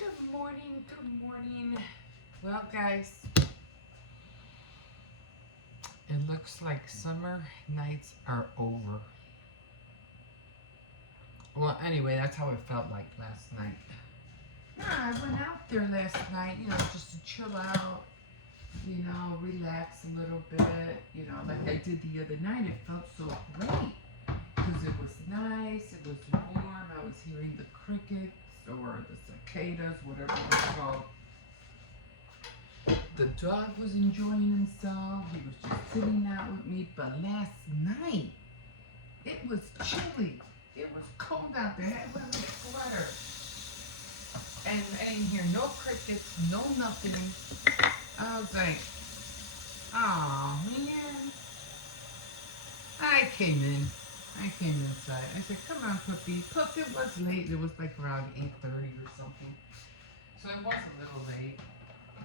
Good morning, good morning. Well, guys, it looks like summer nights are over. Well, anyway, that's how it felt like last night. Yeah, I went out there last night, just to chill out, relax a little bit, like I did the other night. It felt so great because it was nice, it was warm, I was hearing the crickets or the cicadas, whatever they're called. The dog was enjoying himself. He was just sitting out with me. But last night, it was chilly. It was cold out there. I had to wear a sweater. And I didn't hear no crickets, no nothing. I was like, oh man. I came in. I came inside. I said, come on, Puppy. Pup, it was late. It was like around 8:30 or something. So it was a little late.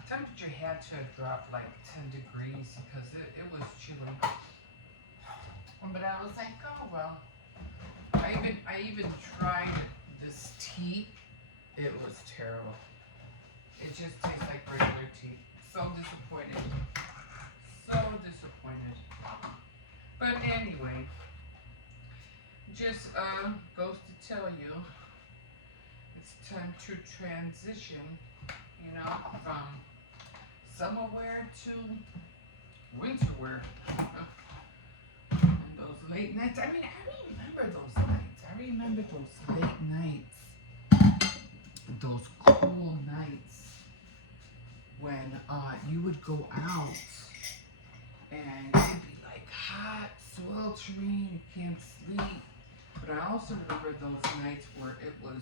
Temperature had to have dropped like 10 degrees because it was chilly. But I was like, oh well. I even tried this tea. It was terrible. It just tastes like regular tea. So disappointed. So disappointed. But anyway, just goes to tell you it's time to transition, from summer wear to winter wear. And those late nights. I remember those nights. I remember those late nights. Those cool nights when you would go out and it'd be like hot, sweltering, you can't sleep. But I also remember those nights where it was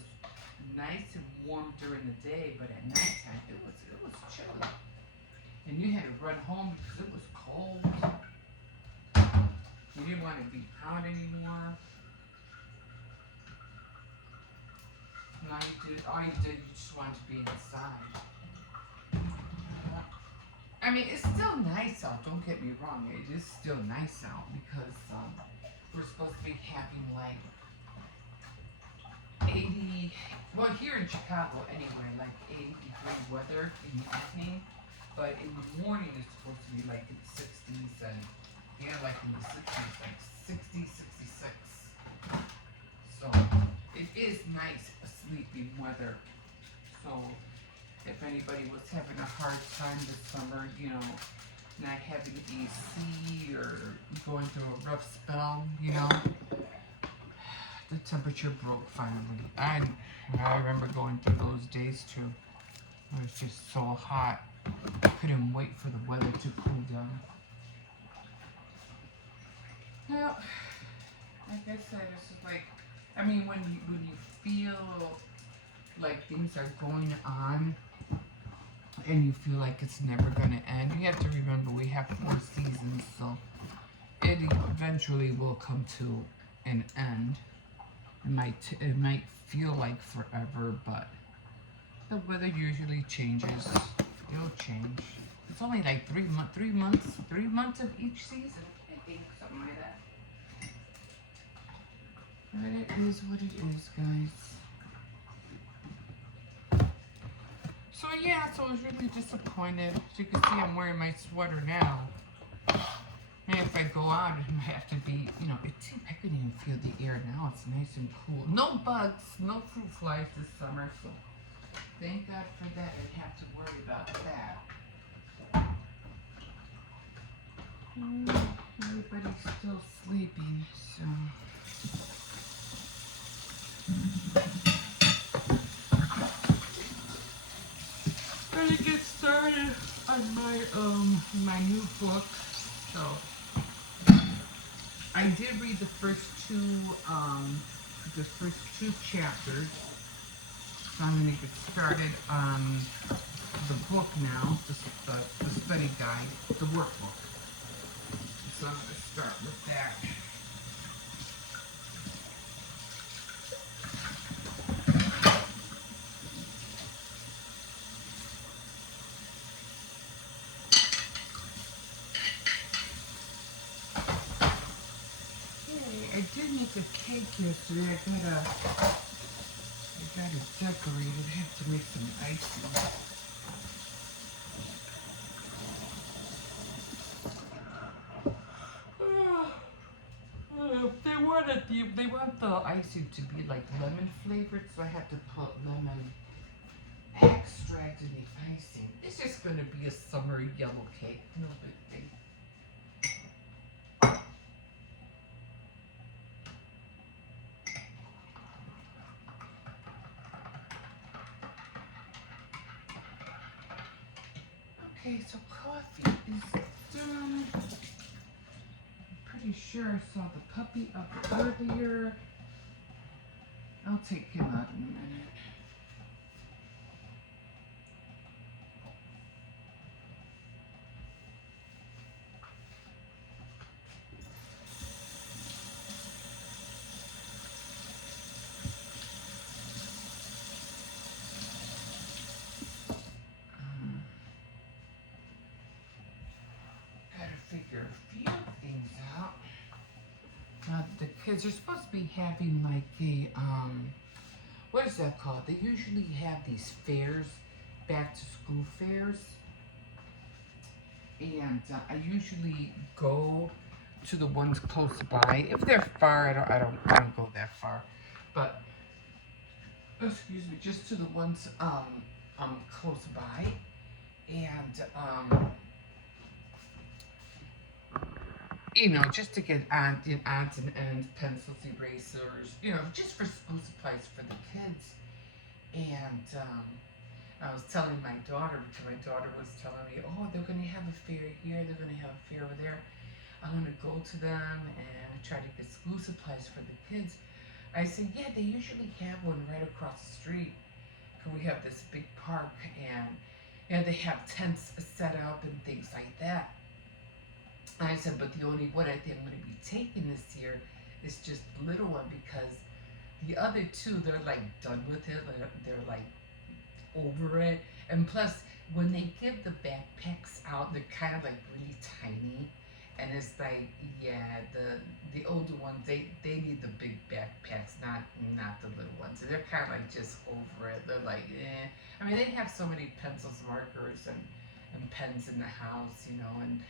nice and warm during the day, but at nighttime it was chilly. And you had to run home because it was cold. You didn't want to be out anymore. All you did, you just wanted to be inside. It's still nice out, don't get me wrong. It is still nice out because we're supposed to be having like 80, well here in Chicago anyway, like 80-degree weather in the evening. But in the morning, it's supposed to be like in the 60s and, like in the 60s, like 60, 66. So, it is nice, sleeping weather. So, if anybody was having a hard time this summer, not having AC or going through a rough spell, the temperature broke finally. And I remember going through those days too. It was just so hot. I couldn't wait for the weather to cool down. Well, like I said, it's just like, when you feel like things are going on and you feel like it's never gonna end, you have to remember we have 4 seasons, so it eventually will come to an end. It might feel like forever, but the weather usually changes. It'll change. It's only like 3 months of each season, I think, something like that. But it is what it is, guys. So yeah, so I was really disappointed. As you can see, I'm wearing my sweater now. And if I go out, it might have to be, I can even feel the air now. It's nice and cool. No bugs, no fruit flies this summer, so thank God for that. I didn't have to worry about that. Everybody's still sleeping, so. Ready to get started on my new book. So I did read the first two chapters. So I'm going to get started on the book now, the study guide, the workbook. So I'm going to start with that. Okay, I did make a cake yesterday. I got it decorated. I have to make some icing. They want the icing to be like lemon flavored, so I have to put lemon extract in the icing. It's just gonna be a summery yellow cake. No big thing. Okay, so coffee is done. I'm pretty sure I saw the puppy up earlier. I'll take him out in a minute. Gotta figure a few things out. The kids are supposed to be having like a what is that called? They usually have these fairs, back to school fairs, and I usually go to the ones close by. If they're far, I don't go that far, but excuse me, just to the ones close by, and you know, just to get odds and ends, pencils, erasers, you know, just for school supplies for the kids. And I was telling my daughter, because my daughter was telling me, oh, they're going to have a fair here, they're going to have a fair over there. I'm going to go to them and try to get school supplies for the kids. I said, yeah, they usually have one right across the street. We have this big park, and they have tents set up and things like that. I said, but the only one I think I'm going to be taking this year is just the little one, because the other two, they're like done with it. They're like over it. And plus, when they give the backpacks out, they're kind of like really tiny. And it's like, yeah, the older ones, they need the big backpacks, not the little ones. And they're kind of like just over it. They're like, eh. I mean, they have so many pencils, markers, and pens in the house, you know, and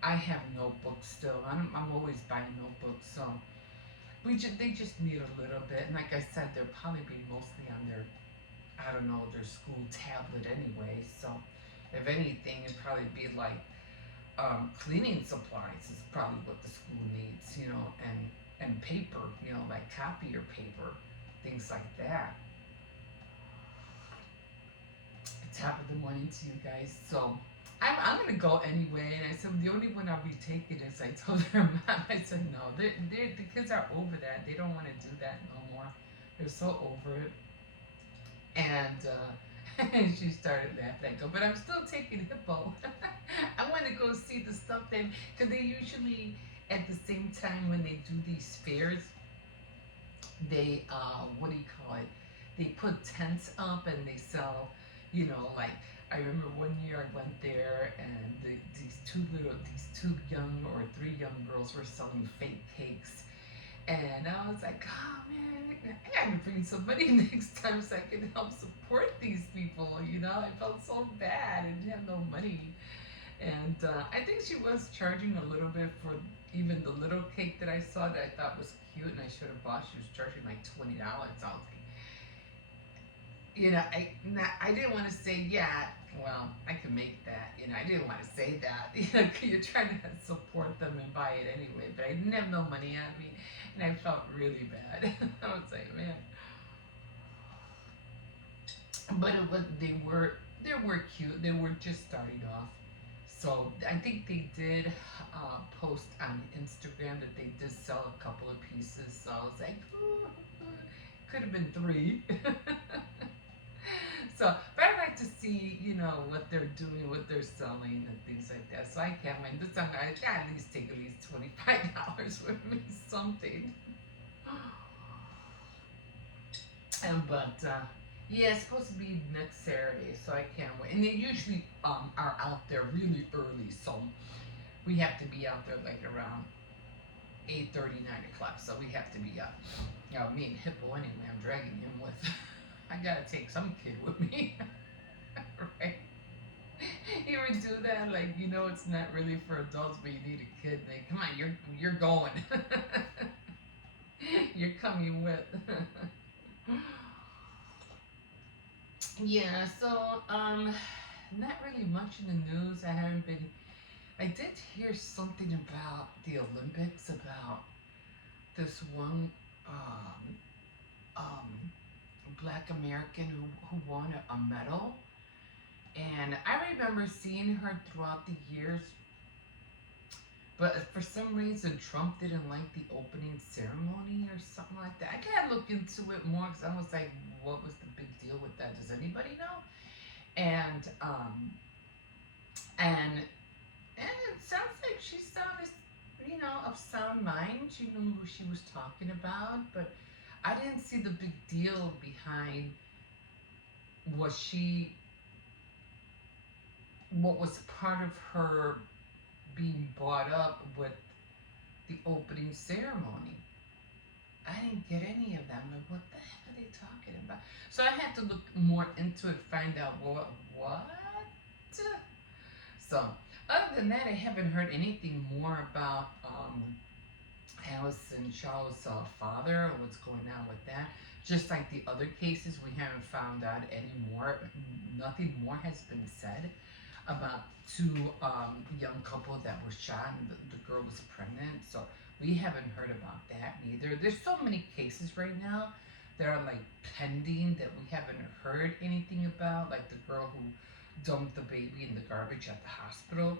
I have notebooks still. I'm always buying notebooks, so they just need a little bit. And like I said, they'll probably be mostly on their, I don't know, their school tablet anyway. So if anything, it'd probably be like cleaning supplies is probably what the school needs, you know, and paper, you know, like copier paper, things like that. Top of the morning to you guys. So I'm gonna go anyway, and I said the only one I'll be taking is, I told her mom, I said no, the kids are over that. They don't want to do that no more. They're so over it. And she started laughing. I go, but I'm still taking Hippo. I want to go see the stuff then, because they usually at the same time when they do these fairs, they what do you call it? They put tents up and they sell, you know, like I remember one year I went there and these two young or three young girls were selling fake cakes, and I was like, oh man, I gotta bring somebody next time so I can help support these people. You know, I felt so bad and didn't have no money. And I think she was charging a little bit for even the little cake that I saw that I thought was cute and I should have bought. She was charging like $20. I was like, you know, I didn't want to say, yeah, well, I can make that. You know, I didn't want to say that. You know, 'cause you're trying to support them and buy it anyway. But I didn't have no money on me, and I felt really bad. I was like, man. But they were cute. They were just starting off. So I think they did post on Instagram that they did sell a couple of pieces. So I was like, ooh, could have been three. So, but I like to see, you know, what they're doing, what they're selling, and things like that. So I can't mind. This time I at least take at least $25 with me, something. And but yeah, it's supposed to be next Saturday, so I can't wait. And they usually are out there really early, so we have to be out there like around 8:30, 9 o'clock. So we have to be up. You know, me and Hippo anyway. I'm dragging him with. I gotta take some kid with me, right? You ever do that? Like, you know, it's not really for adults, but you need a kid. Like, come on, you're going. You're coming with. Yeah. So, not really much in the news. I haven't been. I did hear something about the Olympics about this one um, um, Black American who won a medal. And I remember seeing her throughout the years, but for some reason Trump didn't like the opening ceremony or something like that. I gotta look into it more because I was like, what was the big deal with that? Does anybody know? And and and it sounds like she sounded, you know, of sound mind. She knew who she was talking about, but I didn't see the big deal behind was she what was part of her being brought up with the opening ceremony. I didn't get any of them. Like, what the heck are they talking about? So I had to look more into it, find out what. So other than that, I haven't heard anything more about Allison Charles' father or what's going on with that. Just like the other cases, we haven't found out any more. Nothing more has been said about two young couple that were shot and the girl was pregnant. So we haven't heard about that either. There's so many cases right now that are like pending that we haven't heard anything about, like the girl who dumped the baby in the garbage at the hospital.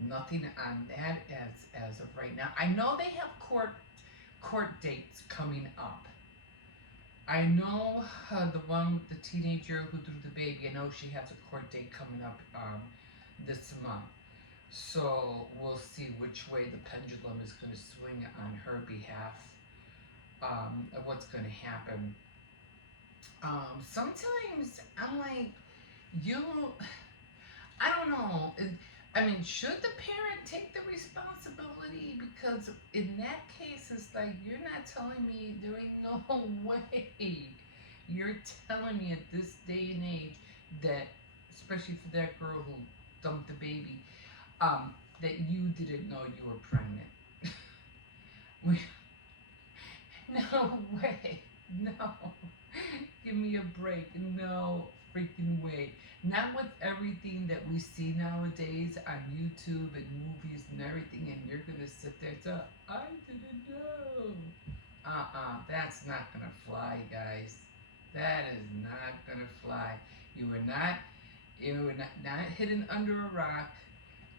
Nothing on that as of right now. I know they have court dates coming up. I know the one with the teenager who threw the baby. I know she has a court date coming up this month. So we'll see which way the pendulum is going to swing on her behalf. Of what's going to happen. Sometimes I'm like, you. I don't know. I mean, should the parent take the responsibility? Because in that case, it's like you're not telling me there ain't no way. You're telling me at this day and age that, especially for that girl who dumped the baby, that you didn't know you were pregnant. No way. No. Give me a break. No freaking way. Not with everything that we see nowadays on YouTube and movies and everything, and you're gonna sit there and say, I didn't know. That's not gonna fly, guys. That is not gonna fly. You were not hidden under a rock.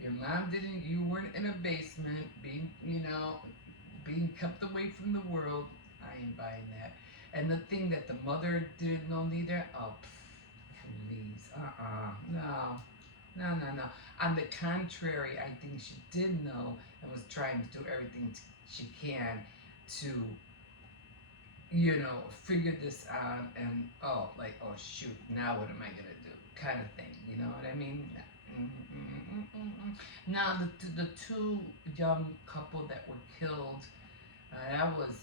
Your mom didn't. You weren't in a basement, being kept away from the world. I ain't buying that. And the thing that the mother didn't know neither. Oh, please. No. No, no, no. On the contrary, I think she did know and was trying to do everything she can to, figure this out and, oh, shoot, now what am I going to do? Kind of thing. You know what I mean? Now, the two young couple that were killed, that was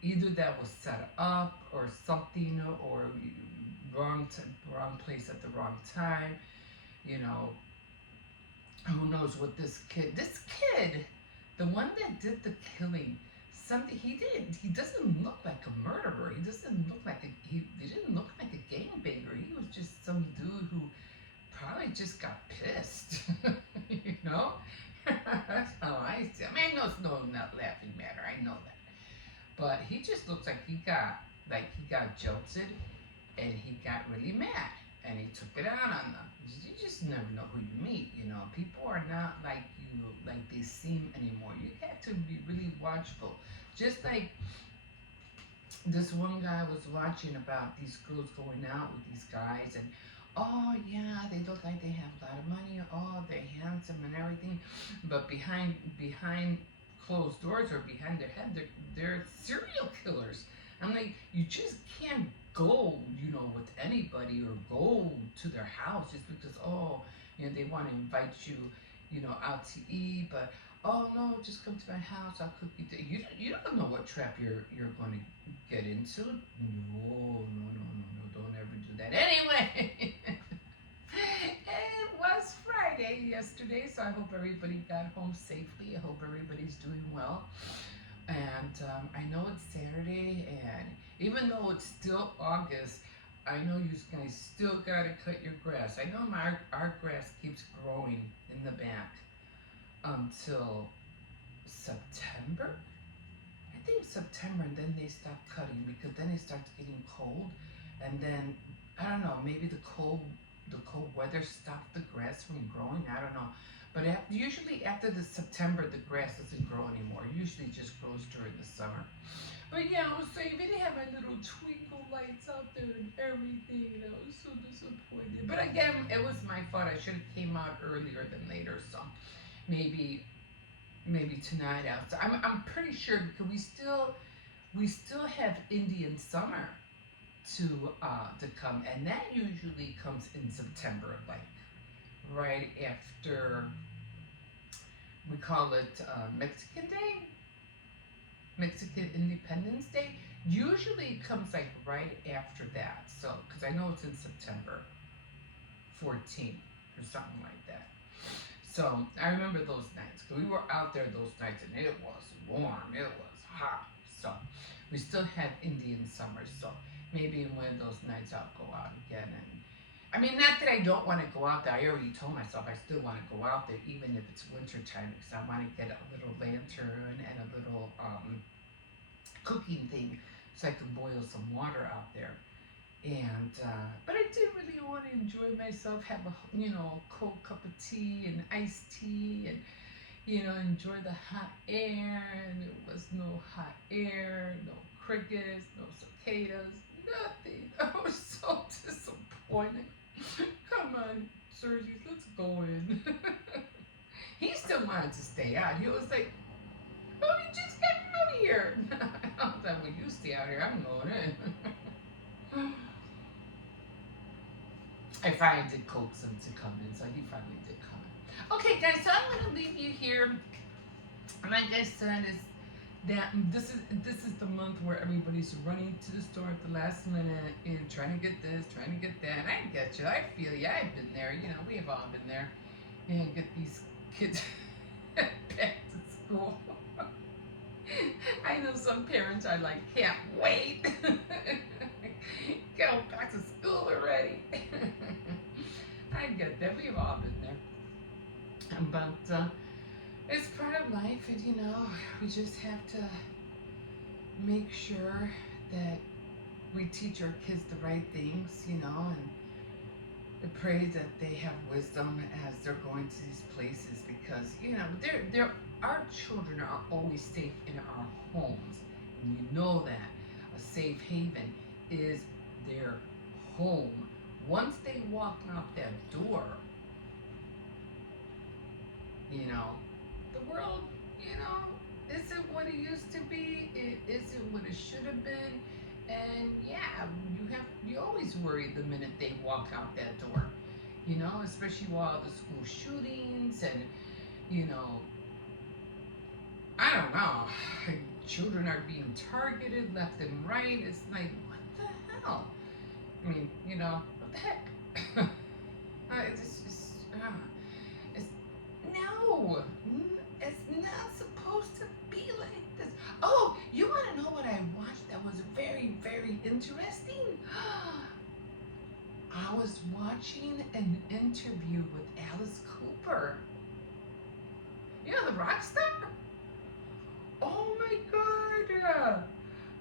either that was set up or something, or wrong place at the wrong time. You know, who knows what this kid, the one that did the killing, something he doesn't look like a murderer. He doesn't look like he didn't look like a gangbanger. He was just some dude who probably just got pissed. you know? That's how I see. I mean, no, it's not laughing matter. I know that. But he just looks like he got jilted and he got really mad and he took it out on them. You just never know who you meet, People are not like they seem anymore. You have to be really watchful. Just like this one guy was watching about these girls going out with these guys and oh yeah, they look like they have a lot of money, oh they're handsome and everything, but behind closed doors or behind their head they're serial killers. I'm like, you just can't go, with anybody or go to their house just because they want to invite you, out to eat, but Oh no, just come to my house. I'll cook you. You don't know what trap you're going to get into. No, no, no, no, no. Don't ever do that. Anyway, it was Friday yesterday, so I hope everybody got home safely. I hope everybody's doing well. And I know it's Saturday, and even though it's still August, I know you guys still gotta cut your grass. I know our grass keeps growing in the back until September. I think September, and then they stop cutting because then it starts getting cold, and then I don't know. Maybe the cold weather stopped the grass from growing. I don't know, but usually after the September, the grass doesn't grow anymore. It usually just grows during the summer. But yeah, I was saying they didn't have my little twinkle lights out there and everything, and I was so disappointed. But again, it was my fault. I should have came out earlier than later. So maybe tonight out. So I'm pretty sure because we still have Indian summer to come, and that usually comes in September, like right after we call it Mexican Day, Mexican Independence Day. Usually it comes like right after that. So because I know it's in September 14th or something like that. So I remember those nights because we were out there those nights and it was warm, it was hot. So we still had Indian summer. So maybe in one of those nights I'll go out again. And I mean, not that I don't want to go out there. I already told myself I still want to go out there even if it's winter time because I want to get a little lantern and a little cooking thing so I can boil some water out there. And but I did really want to enjoy myself, have a cold cup of tea and iced tea, and enjoy the hot air. And there was no hot air, no crickets, no cicadas, nothing. I was so disappointed. Come on, Sergi, let's go in. He still wanted to stay out. He was like, "Oh, you just got out of here." I was like, "Well, you stay out here. I'm going in." I finally did coax him to come in, so he finally did come in. Okay, guys, so I'm gonna leave you here. Like I said, is that this is the month where everybody's running to the store at the last minute and trying to get this, trying to get that. And I get you, I feel you. I've been there. We have all been there. And get these kids back to school. I know some parents are like, can't wait. Go back to school already. I get that. We've all been there. But it's part of life, and we just have to make sure that we teach our kids the right things, and pray that they have wisdom as they're going to these places because, our children are always safe in our homes. And you know that. A safe haven is their home. Once they walk out that door, the world, isn't what it used to be. It isn't what it should have been. And yeah, you always worry the minute they walk out that door. Especially with all the school shootings and, I don't know. Children are being targeted left and right. It's like, what the hell? I mean, what the heck? It's just, it's, no, it's not supposed to be like this. Oh, you want to know what I watched that was very, very interesting? I was watching an interview with Alice Cooper. The rock star? Oh my god!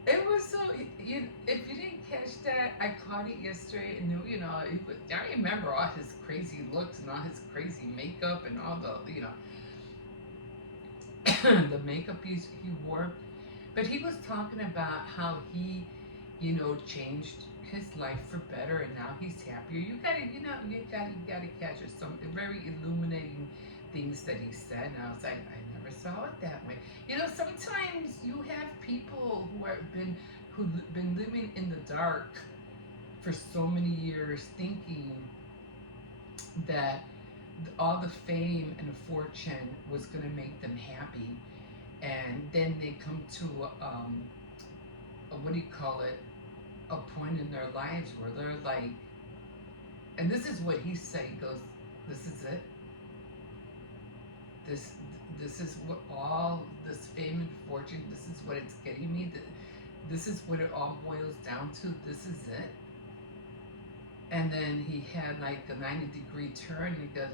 It was so. If you didn't catch that, I caught it yesterday, and I remember all his crazy looks and all his crazy makeup and all the makeup he wore. But he was talking about how he, changed his life for better, and now he's happier. You gotta catch it. Some very illuminating things that he said, and I was like, I never saw it that way. Sometimes you have people who've been living in the dark for so many years, thinking that all the fame and the fortune was going to make them happy, and then they come to what do you call it, a point in their lives where they're like, and this is what he said. He goes, "This is it. This this is what all this fame and fortune. This is what it's getting me. This is what it all boils down to. This is it." And then he had like a 90-degree turn. And he goes,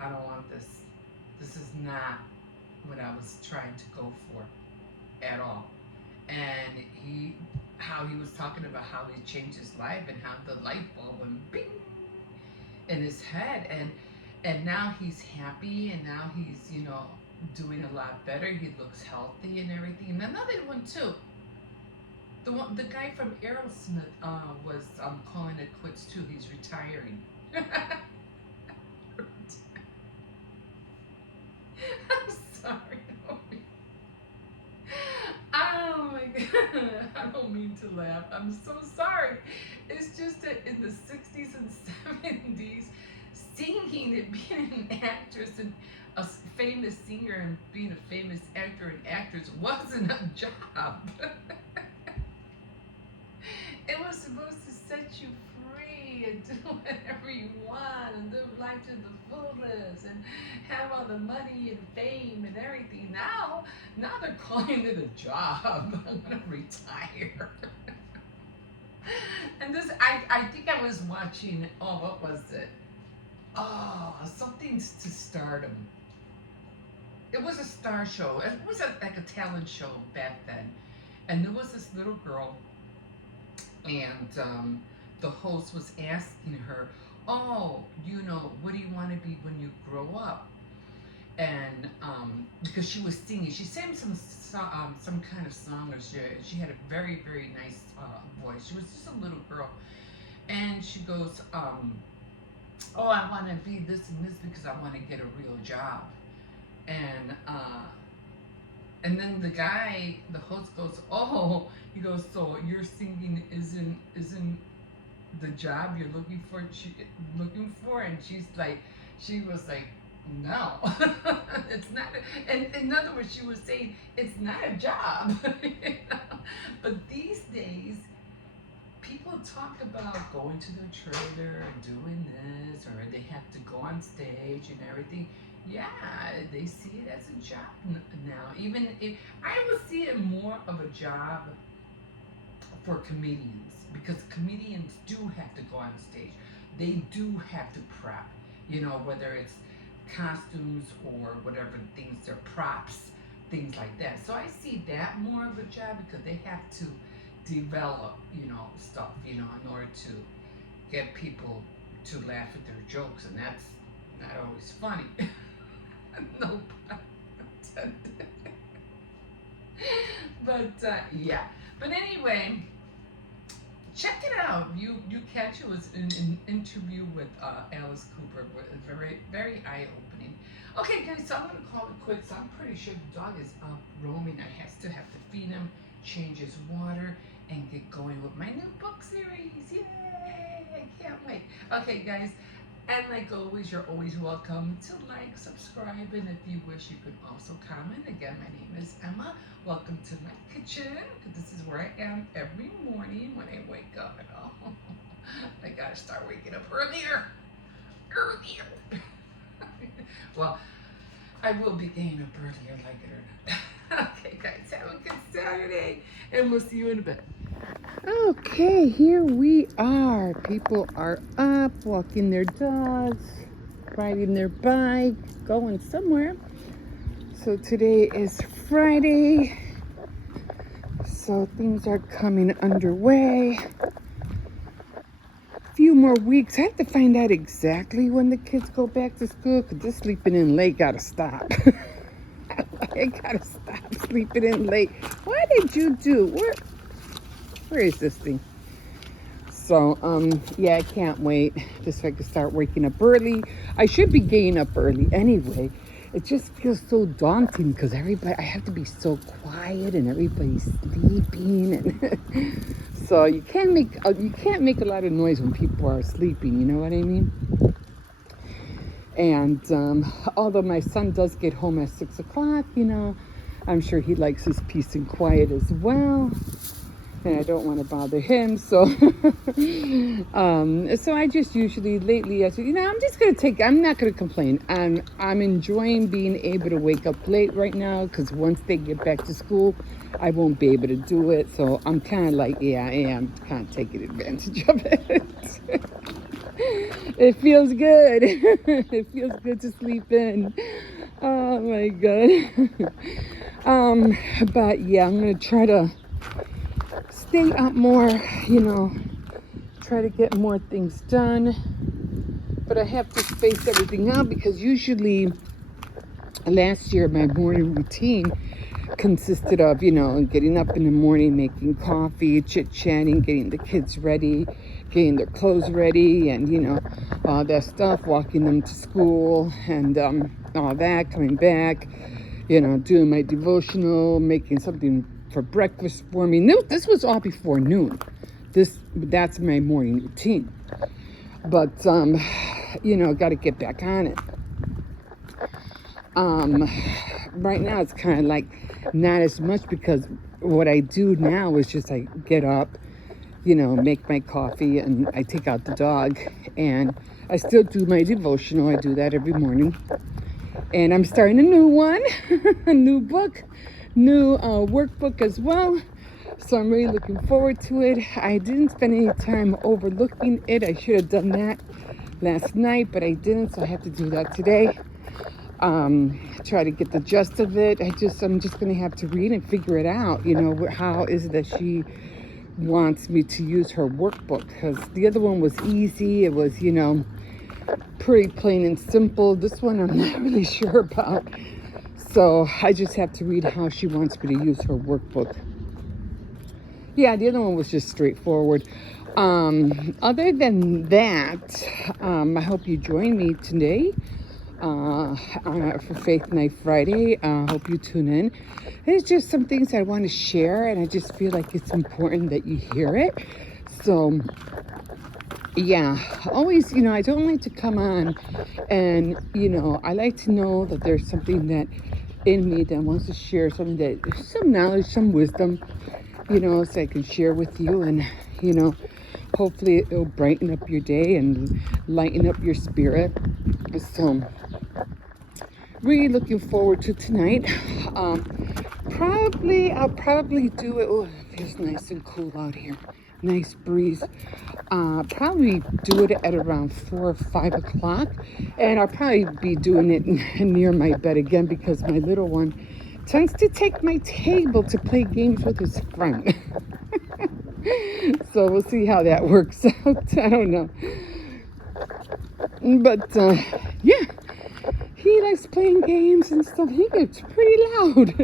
"I don't want this. This is not what I was trying to go for at all." And how he was talking about how he changed his life and how the light bulb went bing in his head, and now he's happy, and now he's doing a lot better. He looks healthy and everything. And another one too. The guy from Aerosmith was calling it quits too. He's retiring. I'm sorry. Oh my god. I don't mean to laugh. I'm so sorry. It's just that in the 60s and 70s, singing and being an actress and a famous singer and being a famous actor and actress wasn't a job. It was supposed to set you free and do whatever you want and live life to the fullest and have all the money and fame and everything. Now they're calling it a job. I'm gonna retire. And this, I think I was watching. Oh, what was it? Oh, something to Stardom. It was a star show. It was like a talent show back then, and there was this little girl. And the host was asking her, "Oh, what do you want to be when you grow up?" And because she was singing, she sang some kind of song, or she had a very, very nice voice. She was just a little girl, and she goes, "Oh, I want to be this and this because I want to get a real job." And then the host goes, "Oh," he goes, "So your singing isn't the job you're looking for?" And she was like, "No, it's not." And in other words, she was saying it's not a job. But these days, people talk about going to their trailer and doing this, or they have to go on stage and everything. Yeah, they see it as a job now. Even if I would see it more of a job for comedians, because comedians do have to go on stage. They do have to prep, whether it's costumes or whatever things, they're props, things like that. So I see that more of a job because they have to develop, stuff, in order to get people to laugh at their jokes, and that's not always funny. No pun intended. But yeah. But anyway, check it out. You catch it was an interview with Alice Cooper. Very, very eye opening. Okay, guys. So I'm gonna call it quits. I'm pretty sure the dog is up roaming. I have to feed him, change his water, and get going with my new book series. Yay! I can't wait. Okay, guys. And like always, you're always welcome to like, subscribe, and if you wish, you could also comment. Again, my name is Emma. Welcome to my kitchen. This is where I am every morning when I wake up. And I gotta start waking up earlier. Well, I will be getting up earlier, like it or not. Okay, guys, have a good Saturday, and we'll see you in a bit. Okay, here we are. People are up, walking their dogs, riding their bike, going somewhere. So today is Friday, so things are coming underway. A few more weeks. I have to find out exactly when the kids go back to school, because this sleeping in late gotta stop. I gotta stop sleeping in late. What did you do? Where is this thing? So, yeah, I can't wait. Just so I can start waking up early. I should be getting up early anyway. It just feels so daunting because I have to be so quiet and everybody's sleeping, and so you can't make a lot of noise when people are sleeping. You know what I mean? And although my son does get home at 6 o'clock, I'm sure he likes his peace and quiet as well. And I don't want to bother him. So, so I just usually lately, I said, I'm just going to I'm not going to complain. I'm enjoying being able to wake up late right now because once they get back to school, I won't be able to do it. So I'm kind of like, yeah, I am kind of taking advantage of it. It feels good. It feels good to sleep in. Oh my God. But yeah, I'm going to try to stay up more, try to get more things done. But I have to space everything out because usually last year my morning routine consisted of, getting up in the morning, making coffee, chit-chatting, getting the kids ready, getting their clothes ready, and, all that stuff, walking them to school, and all that, coming back, doing my devotional, making something for breakfast for me. No, this was all before noon. That's my morning routine. But, got to get back on it. Right now it's kind of like not as much because what I do now is just I get up, make my coffee and I take out the dog and I still do my devotional. I do that every morning. And I'm starting a new one, a new book, new workbook as well. So I'm really looking forward to it. I didn't spend any time overlooking it. I should have done that last night, but I didn't, so I have to do that today. Try to get the gist of it. I'm just going to have to read and figure it out. How is it that she wants me to use her workbook? Because the other one was easy. It was, pretty plain and simple. This one I'm not really sure about. So I just have to read how she wants me to use her workbook. Yeah, the other one was just straightforward. Other than that, I hope you join me today for Faith Night Friday. Hope you tune in. There's just some things I want to share, and I just feel like it's important that you hear it. So, yeah, always, I don't like to come on and, I like to know that there's something that in me that wants to share something that, some knowledge, some wisdom, so I can share with you and, hopefully it'll brighten up your day and lighten up your spirit. So, really looking forward to tonight. I'll probably do it. Oh, it feels nice and cool out here. Nice breeze. Probably do it at around 4 or 5 o'clock. And I'll probably be doing it near my bed again because my little one tends to take my table to play games with his friend. So we'll see how that works out. I don't know. But, yeah. He likes playing games and stuff. He gets pretty loud.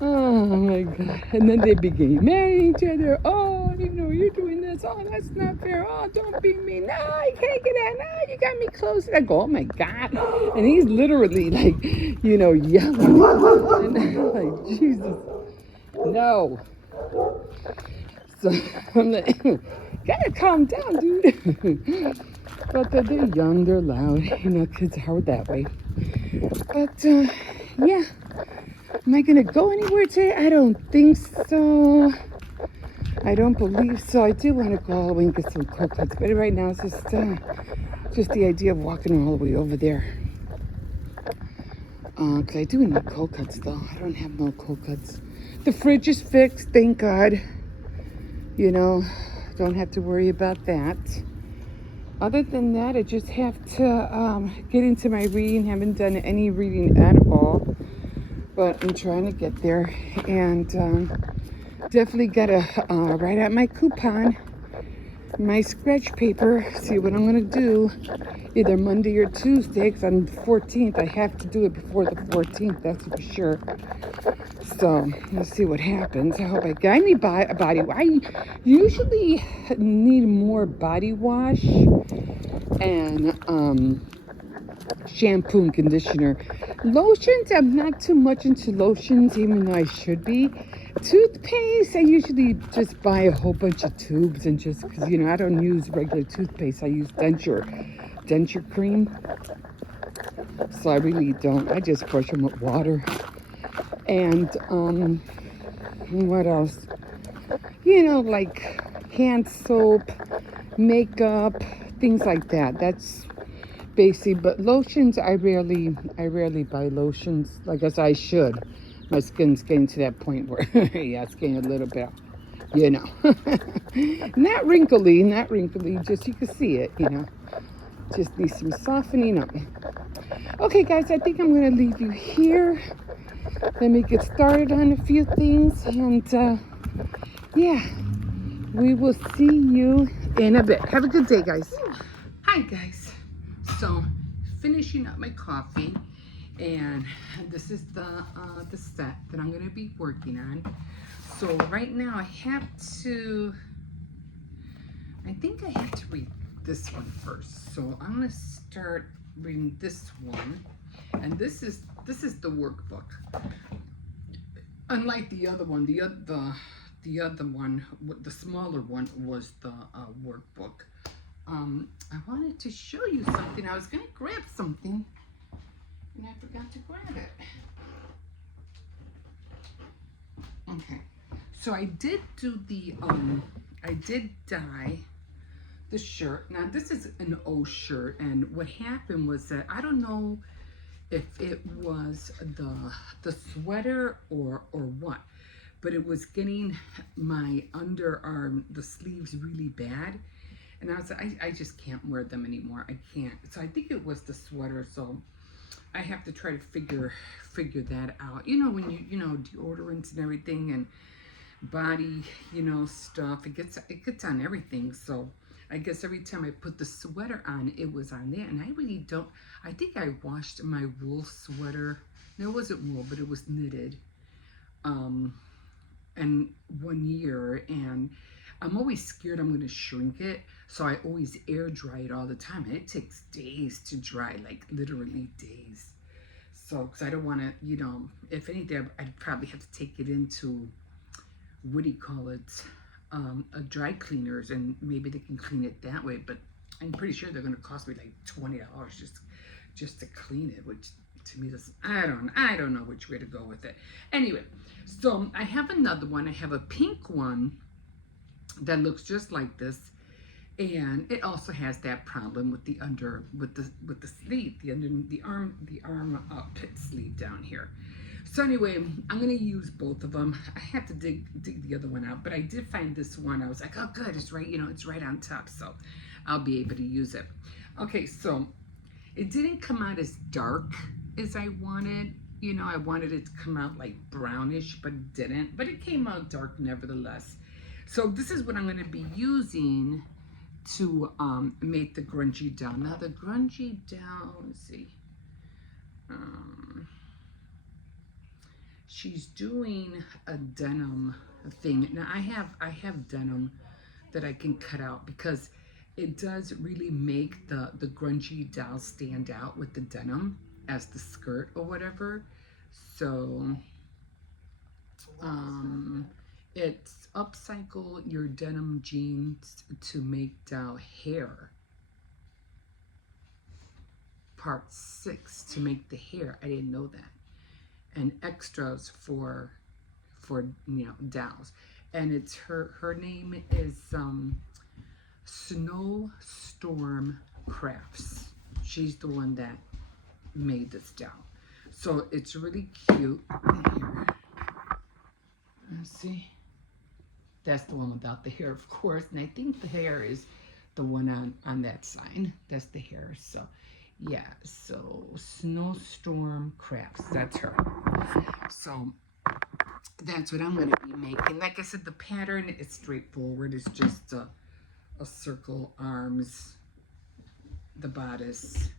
Oh my God. And then they begin mad at each other. Oh, you're doing this. Oh, that's not fair. Oh, don't be mean. No, I can't get that. No, you got me close. And I go, oh my God. And he's literally like, yelling. And I'm like, Jesus, no. So I'm like, gotta calm down, dude. But they're young, they're loud, kids are that way. But, yeah. Am I going to go anywhere today? I don't think so. I don't believe so. I do want to go all the way and get some cold cuts. But right now, it's just the idea of walking all the way over there. Because I do need cold cuts, though. I don't have no cold cuts. The fridge is fixed, thank God. Don't have to worry about that. Other than that, I just have to get into my reading. Haven't done any reading at all, but I'm trying to get there. And definitely got to write out my coupon, my scratch paper, see what I'm going to do either Monday or Tuesday, because on the 14th, I have to do it before the 14th, that's for sure. So, let's see what happens. I hope I need body wash. I usually need more body wash and shampoo and conditioner. Lotions, I'm not too much into lotions, even though I should be. Toothpaste, I usually just buy a whole bunch of tubes and just, because, you know, I don't use regular toothpaste. I use denture cream. So I really don't. I just brush them with water. And what else? You know, like hand soap, makeup, things like that. That's basic. But lotions, I rarely buy lotions. Like as I should. My skin's getting to that point where yeah, it's getting a little bit, you know, not wrinkly, just you can see it, you know. Just need some softening up. Okay, guys, I think I'm gonna leave you here. Let me get started on a few things, and yeah, we will see you in a bit. Have a good day, guys. Hi, guys. So, finishing up my coffee, and this is the set that I'm gonna be working on. So right now I think I have to read this one first. So I'm gonna start reading this one, and this is the workbook. Unlike the other one, the other one, the smaller one was the workbook. I wanted to show you something. I was gonna grab something, and I forgot to grab it. Okay, so I did do the I did dye the shirt. Now this is an O shirt, and what happened was that I don't know if it was the sweater or what, but it was getting my underarm, the sleeves, really bad, and I was like, I just can't wear them anymore. I can't. So I think it was the sweater. So I have to try to figure that out. You know, when you know, deodorants and everything and body, you know, stuff, it gets on everything. So I guess every time I put the sweater on, it was on there, and I really don't. I think I washed my wool sweater. No, it wasn't wool, but it was knitted. And 1 year, and I'm always scared I'm going to shrink it, so I always air dry it all the time, and it takes days to dry, like literally days. So, because I don't want to, you know, if anything, I'd probably have to take it into, what do you call it, a dry cleaners, and maybe they can clean it that way. But I'm pretty sure they're going to cost me like $20 just to clean it, which to me doesn't. I don't know which way to go with it. Anyway, so I have another one. I have a pink one that looks just like this, and it also has that problem with the sleeve, the arm pit sleeve down here. So anyway, I'm gonna use both of them. I had to dig the other one out, but I did find this one. I was like, oh good, it's right, you know, it's right on top, so I'll be able to use it. Okay, so it didn't come out as dark as I wanted. You know, I wanted it to come out like brownish, but it didn't. But it came out dark nevertheless. So this is what I'm gonna be using to make the grungy doll. Now the grungy doll, let's see. She's doing a denim thing. Now I have denim that I can cut out, because it does really make the grungy doll stand out with the denim as the skirt or whatever. So it's upcycle your denim jeans to make doll hair. Part 6 to make the hair. I didn't know that. And extras for you know, dolls. And it's her name is Snowstorm Crafts. She's the one that made this doll. So it's really cute. Here. Let's see. That's the one without the hair, of course. And I think the hair is the one on that sign. That's the hair. So yeah, so Snowstorm Crafts, that's her. So that's what I'm going to be making. Like I said, the pattern is straightforward. It's just a circle, arms, the bodice,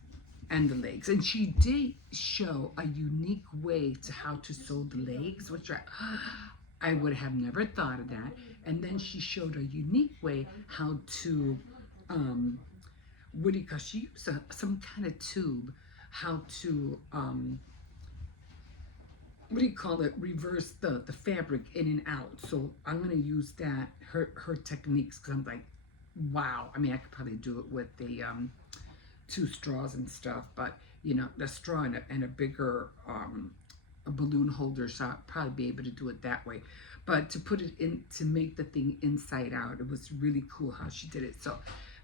and the legs. And she did show a unique way to how to sew the legs, which I would have never thought of that. And then she showed a unique way how to, because she used some kind of tube. how to what do you call it, reverse the fabric in and out. So I'm going to use that, her techniques, because I'm like, wow. I mean, I could probably do it with the 2 straws and stuff, but you know, the straw and a bigger a balloon holder, so I'll probably be able to do it that way. But to put it in, to make the thing inside out, it was really cool how she did it. So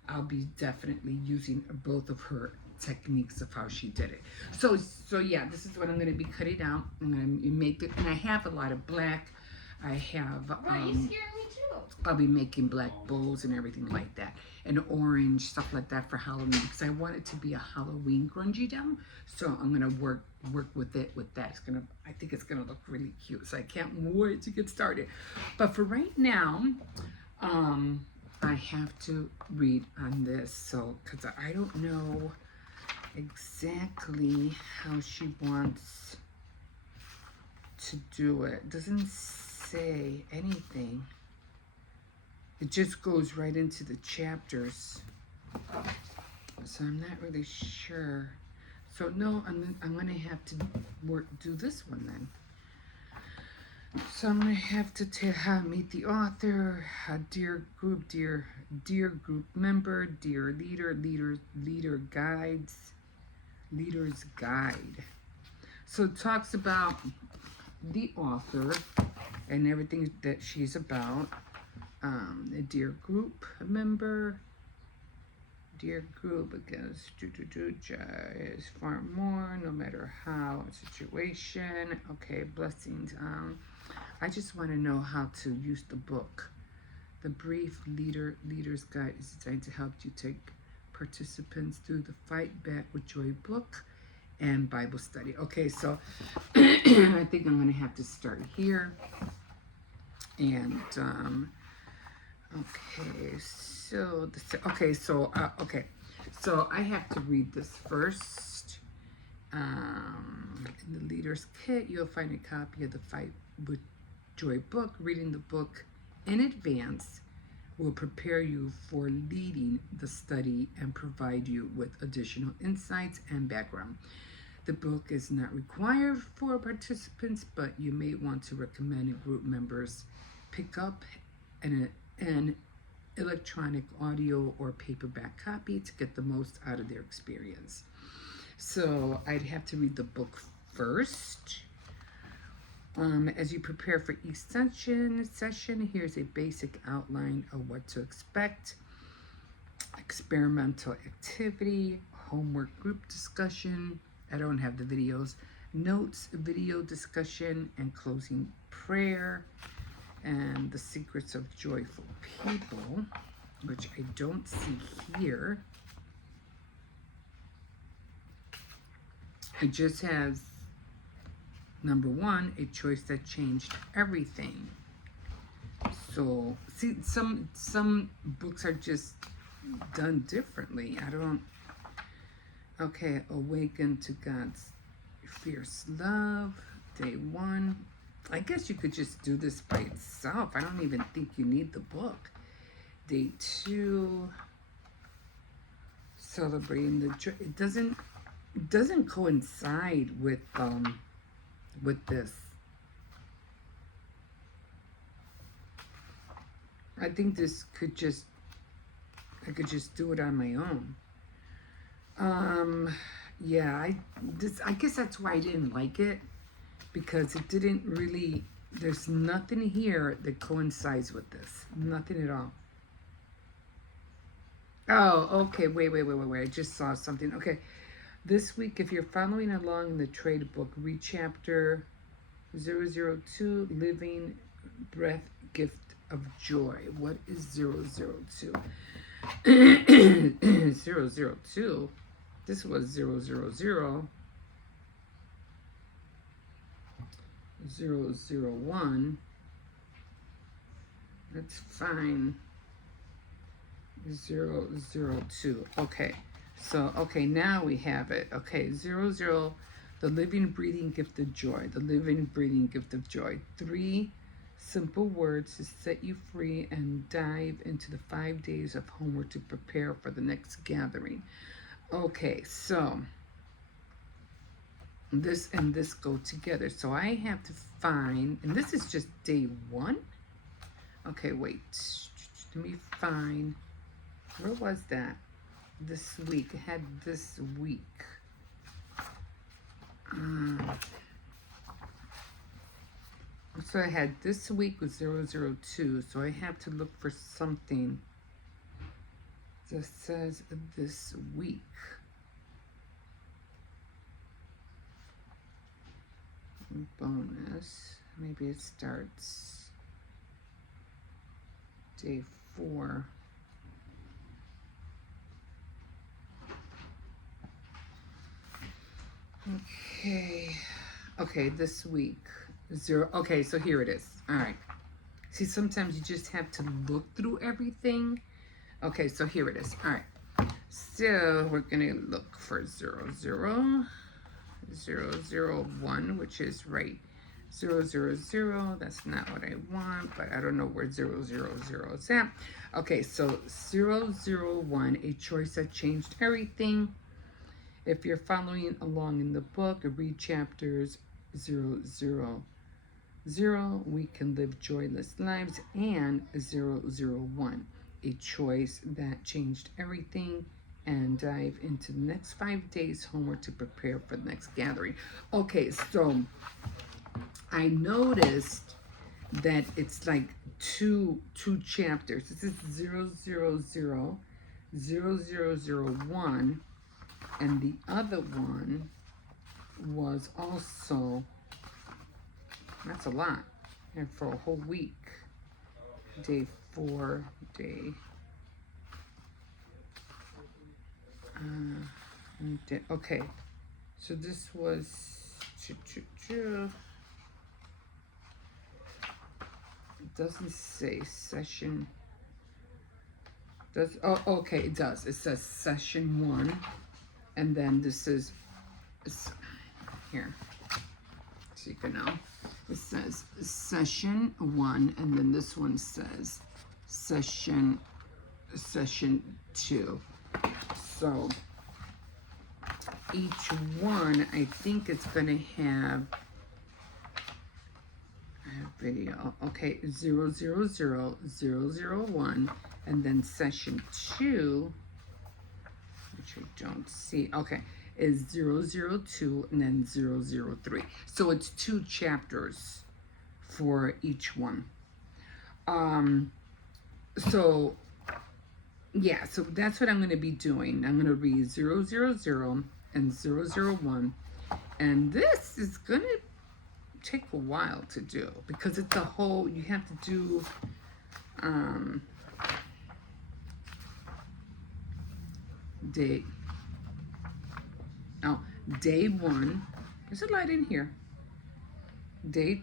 I'll be definitely using both of her techniques of how she did it. So yeah, this is what I'm going to be cutting out. I'm going to make it, and I have a lot of black. I have Right, you scared me too. I'll be making black bows and everything like that, and orange stuff like that for Halloween, because I want it to be a Halloween grungy down. So I'm gonna work with it with that. I think it's gonna look really cute. So I can't wait to get started. But for right now, I have to read on this, so because I don't know exactly how she wants to do it. It doesn't say anything. It just goes right into the chapters. So I'm not really sure. So no, I'm gonna have to do this one then. So I'm gonna have to meet the author, dear group, dear group member, dear leader's guide. So it talks about the author and everything that she's about. A dear group member, dear group against is far more, no matter how situation. Okay, blessings. I just want to know how to use the book. The brief leader's guide is designed to help you take participants through the Fight Back with Joy book and Bible study. Okay, so I think I'm going to have to start here. And so I have to read this first. In the leader's kit, you'll find a copy of the Fight with Joy book. Reading the book in advance will prepare you for leading the study and provide you with additional insights and background. The book is not required for participants, but you may want to recommend group members pick up an electronic, audio, or paperback copy to get the most out of their experience. So I'd have to read the book first. As you prepare for each session, here's a basic outline of what to expect. Experimental activity, homework group discussion. I don't have the videos. Notes, video discussion, and closing prayer. And the secrets of joyful people, which I don't see here. It just has number 1, a choice that changed everything. So see, some books are just done differently. I don't. Okay, awaken to God's fierce love, day 1. I guess you could just do this by itself. I don't even think you need the book. Day 2, celebrating the joy. It doesn't coincide with this. I think this could just, I could just do it on my own. Yeah, I guess that's why I didn't like it, because it didn't really, there's nothing here that coincides with this. Nothing at all. Oh, okay, wait. I just saw something. Okay, this week, if you're following along in the trade book, read chapter 002, Living Breath Gift of Joy. What is 002? 002? This was 000. 001. That's fine. 002. Okay. So, okay, now we have it. Okay, 00, the living, breathing gift of joy. The living, breathing gift of joy. 3 simple words to set you free and dive into the 5 days of homework to prepare for the next gathering. Okay, so this and this go together. So I have to find, and this is just day 1. Okay, wait. Let me find, where was that? This week. I had this week. So I had this week was 002. So I have to look for something that says this week. Bonus. Maybe it starts day 4. Okay, this week. 0. Okay, so here it is. All right. See, sometimes you just have to look through everything. Okay, so here it is. All right. So we're going to look for 001, which is right. 000. That's not what I want, but I don't know where 000 is at. Okay, so 001, a choice that changed everything. If you're following along in the book, read chapters 000, we can live joyless lives, and 001, a choice that changed everything, and dive into the next 5 days homework to prepare for the next gathering. Okay, so I noticed that it's like two chapters. This is 000, 0001, and the other one was also, that's a lot, and for a whole week. Day 4, okay, so this was, it doesn't say session, oh, okay, it does. It says session 1, and then this is here, so you can know. It says session 1, and then this one says session 2. So each one, I think it's gonna have a video. Okay, 000, 001, and then session 2, which I don't see. Okay, is 002 and then 003. So it's 2 chapters for each one. So yeah, so that's what I'm going to be doing. I'm going to read 000 and 001, and this is going to take a while to do because it's a whole, you have to do day 1. There's a light in here. Day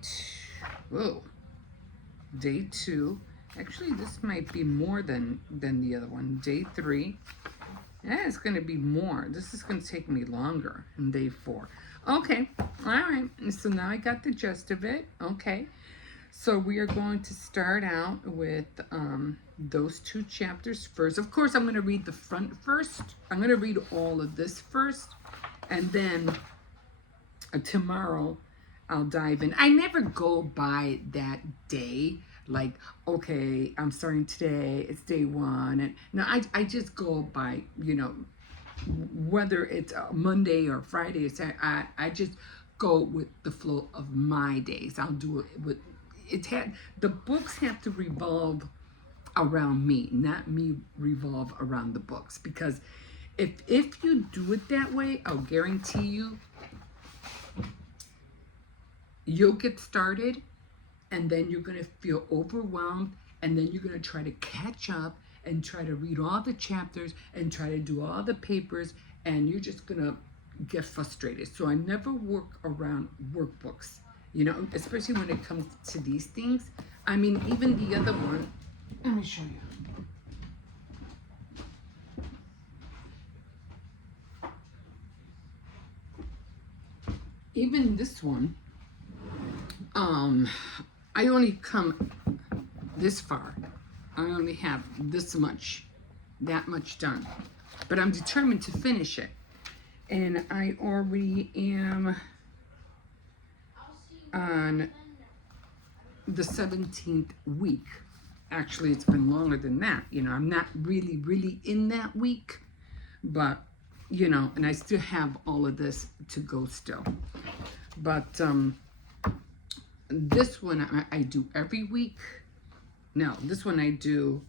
2. Actually, this might be more than the other one. Day 3. Yeah, it's going to be more. This is going to take me longer. And day 4. Okay. All right. So now I got the gist of it. Okay. So we are going to start out with those 2 chapters first. Of course, I'm going to read the front first. I'm going to read all of this first. And then tomorrow, I'll dive in. I never go by that day. Like, okay, I'm starting today. It's day 1. And no, I just go by, whether it's Monday or Friday or Saturday. I just go with the flow of my days. I'll do it with the books have to revolve around me, not me revolve around the books. Because if you do it that way, I'll guarantee you'll get started, and then you're going to feel overwhelmed, and then you're going to try to catch up and try to read all the chapters and try to do all the papers, and you're just going to get frustrated. So I never work around workbooks, especially when it comes to these things. I mean, even the other one, let me show you. Even this one, I only come this far. I only have that much done. But I'm determined to finish it. And I already am on the 17th week. Actually, it's been longer than that. You know, I'm not really in that week, but, you know, and I still have all of this to go still. But this one I do every week. No, this one I do,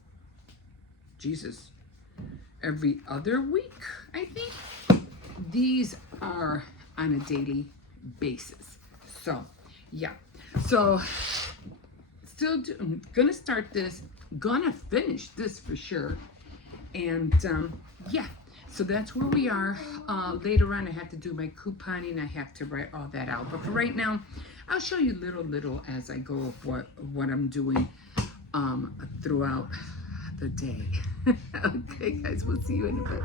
Jesus, every other week, I think. These are on a daily basis. So, yeah. So, I'm gonna start this, gonna finish this for sure. And yeah, so that's where we are. Later on, I have to do my couponing. I have to write all that out. But for right now, I'll show you little as I go of what I'm doing throughout the day. Okay, guys, we'll see you in a bit.